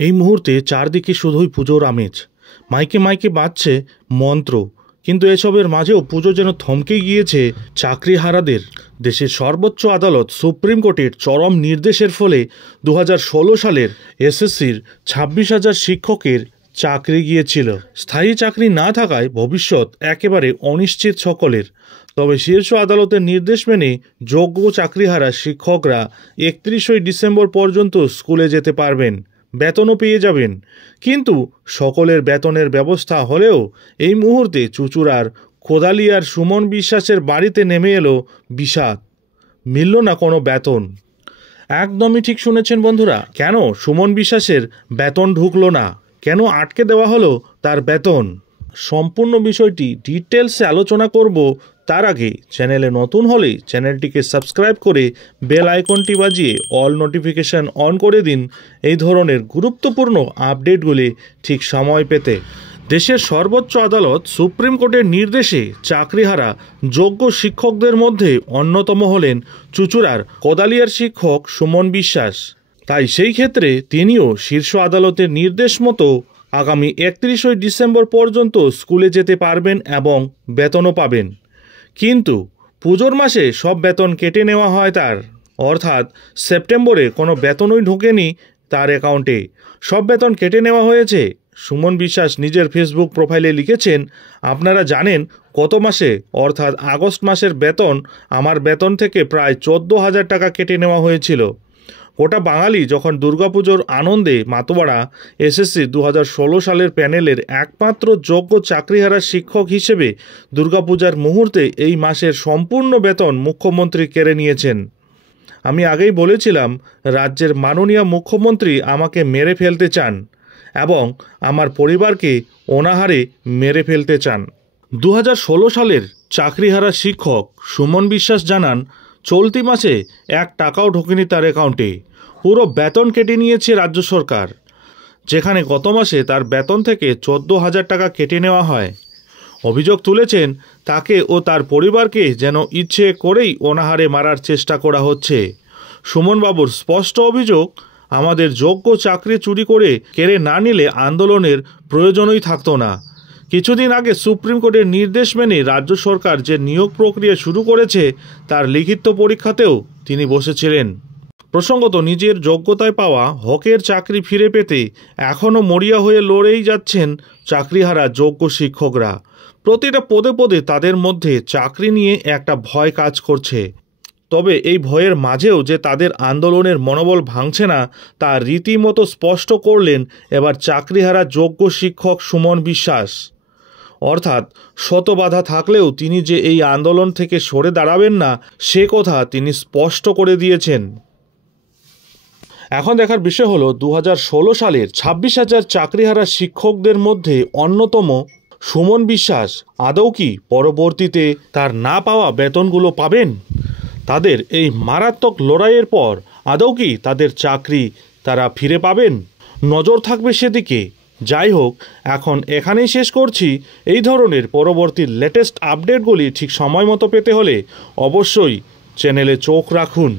এই মুহূর্তে চারদিকে শুধুই পুজোর আমেজ, মাইকে মাইকে বাজছে মন্ত্র, কিন্তু এসবের মাঝেও পুজো যেন থমকে গিয়েছে চাকরিহারাদের। দেশের সর্বোচ্চ আদালত সুপ্রিম কোর্টের চরম নির্দেশের ফলে 2016 সালের এসএসসির 26,000 শিক্ষকের চাকরি গিয়েছিল। স্থায়ী চাকরি না থাকায় ভবিষ্যৎ একেবারে অনিশ্চিত সকলের। তবে শীর্ষ আদালতের নির্দেশ মেনে যোগ্য চাকরিহারা শিক্ষকরা 31 ডিসেম্বর পর্যন্ত স্কুলে যেতে পারবেন, বেতনও পেয়ে যাবেন। কিন্তু সকলের বেতনের ব্যবস্থা হলেও এই মুহূর্তে চুঁচুড়ার কোদালিয়ার সুমন বিশ্বাসের বাড়িতে নেমে এলো বিষাদ। মিলল না কোনো বেতন। একদমই ঠিক শুনেছেন বন্ধুরা। কেন সুমন বিশ্বাসের বেতন ঢুকলো না, কেন আটকে দেওয়া হলো তার বেতন, সম্পূর্ণ বিষয়টি ডিটেলসে আলোচনা করব। তার আগে চ্যানেলে নতুন হলে চ্যানেলটিকে সাবস্ক্রাইব করে বেল আইকনটি বাজিয়ে অল নোটিফিকেশান অন করে দিন এই ধরনের গুরুত্বপূর্ণ আপডেটগুলি ঠিক সময় পেতে। দেশের সর্বোচ্চ আদালত সুপ্রিম কোর্টের নির্দেশে চাকরিহারা যোগ্য শিক্ষকদের মধ্যে অন্যতম হলেন চুঁচুড়ার কোদালিয়ার শিক্ষক সুমন বিশ্বাস। তাই সেই ক্ষেত্রে তিনিও শীর্ষ আদালতের নির্দেশ মতো আগামী 31 ডিসেম্বর পর্যন্ত স্কুলে যেতে পারবেন এবং বেতনও পাবেন। কিন্তু পুজোর মাসে সব বেতন কেটে নেওয়া হয় তার, অর্থাৎ সেপ্টেম্বরে কোনো বেতনই ঢোকেনি তার অ্যাকাউন্টে, সব বেতন কেটে নেওয়া হয়েছে। সুমন বিশ্বাস নিজের ফেসবুক প্রোফাইলে লিখেছেন, আপনারা জানেন গত মাসে অর্থাৎ আগস্ট মাসের বেতন আমার বেতন থেকে প্রায় 14,000 টাকা কেটে নেওয়া হয়েছিল। গোটা বাঙালি যখন দুর্গাপুজোর আনন্দে মাতোয়ারা এসএসসি 2016 সালের প্যানেলের একমাত্র যোগ্য চাকরিহারা শিক্ষক হিসেবে দুর্গাপূজার মুহূর্তে এই মাসের সম্পূর্ণ বেতন মুখ্যমন্ত্রী কেড়ে নিয়েছেন। আমি আগেই বলেছিলাম রাজ্যের মাননীয় মুখ্যমন্ত্রী আমাকে মেরে ফেলতে চান এবং আমার পরিবারকে অনাহারে মেরে ফেলতে চান। 2016 সালের চাকরিহারা শিক্ষক সুমন বিশ্বাস জানান, চলতি মাসে 1 টাকাও ঢোকেনি তার অ্যাকাউন্টে, পুরো বেতন কেটে নিয়েছে রাজ্য সরকার, যেখানে গত মাসে তার বেতন থেকে 14,000 টাকা কেটে নেওয়া হয়। অভিযোগ তুলেছেন তাকে ও তার পরিবারকে যেন ইচ্ছে করেই অনাহারে মারার চেষ্টা করা হচ্ছে। সুমনবাবুর স্পষ্ট অভিযোগ, আমাদের যোগ্য চাকরি চুরি করে কেড়ে না নিলে আন্দোলনের প্রয়োজনই থাকতো না। কিছুদিন আগে সুপ্রিম কোর্টের নির্দেশ মেনে রাজ্য সরকার যে নিয়োগ প্রক্রিয়া শুরু করেছে তার লিখিত পরীক্ষাতেও তিনি বসেছিলেন। প্রসঙ্গত, নিজের যোগ্যতায় পাওয়া হকের চাকরি ফিরে পেতে এখনও মরিয়া হয়ে লড়েই যাচ্ছেন চাকরিহারা যোগ্য শিক্ষকরা। প্রতিটা পদে পদে তাদের মধ্যে চাকরি নিয়ে একটা ভয় কাজ করছে। তবে এই ভয়ের মাঝেও যে তাদের আন্দোলনের মনোবল ভাঙছে না তা রীতিমতো স্পষ্ট করলেন এবার চাকরিহারা যোগ্য শিক্ষক সুমন বিশ্বাস। অর্থাৎ শত বাধা থাকলেও তিনি যে এই আন্দোলন থেকে সরে দাঁড়াবেন না সে কথা তিনি স্পষ্ট করে দিয়েছেন। এখন দেখার বিষয় হলো 2016 সালের 26,000 চাকরিহারা শিক্ষকদের মধ্যে অন্যতম সুমন বিশ্বাস আদৌ কি পরবর্তীতে তার না পাওয়া বেতনগুলো পাবেন? তাদের এই মারাত্মক লড়াইয়ের পর আদৌ কি তাদের চাকরি তারা ফিরে পাবেন? নজর থাকবে সেদিকে। যাই হোক, এখন এখানেই শেষ করছি। এই ধরনের পরবর্তী লেটেস্ট আপডেটগুলি ঠিক সময় মতো পেতে হলে অবশ্যই চ্যানেলে চোখ রাখুন।